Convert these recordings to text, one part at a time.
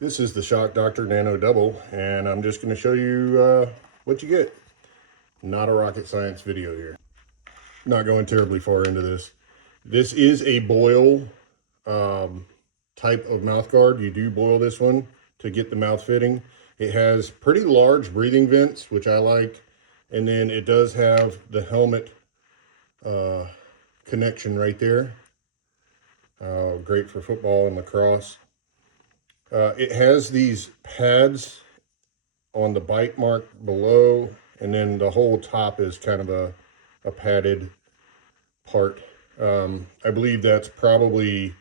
This is the Shock Doctor Nano Double, and I'm just going to show you what you get. Not a rocket science video here. Not going terribly far into this. This is a boil type of mouth guard. You do boil this one to get the mouth fitting. It has pretty large breathing vents, which I like. And then it does have the helmet connection right there. Great for football and lacrosse. It has these pads on the bite mark below, and then the whole top is kind of a padded part. I believe that's probably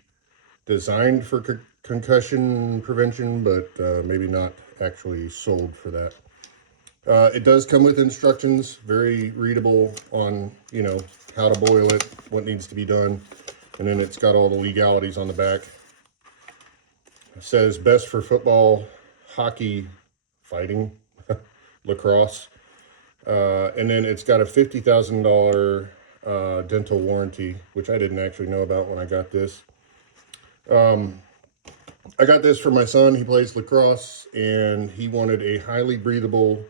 designed for concussion prevention, but maybe not actually sold for that. It does come with instructions, very readable on, how to boil it, what needs to be done. And then it's got all the legalities on the back. It says best for football, hockey, fighting, lacrosse. And then it's got a $50,000 dental warranty, which I didn't actually know about when I got this. I got this for my son. He plays lacrosse, and he wanted a highly breathable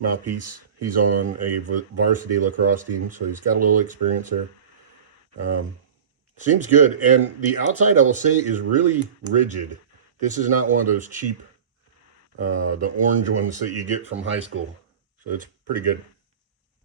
mouthpiece. He's on a varsity lacrosse team, so he's got a little experience there. Seems good. And the outside, I will say, is really rigid. This is not one of those cheap, the orange ones that you get from high school. So it's pretty good.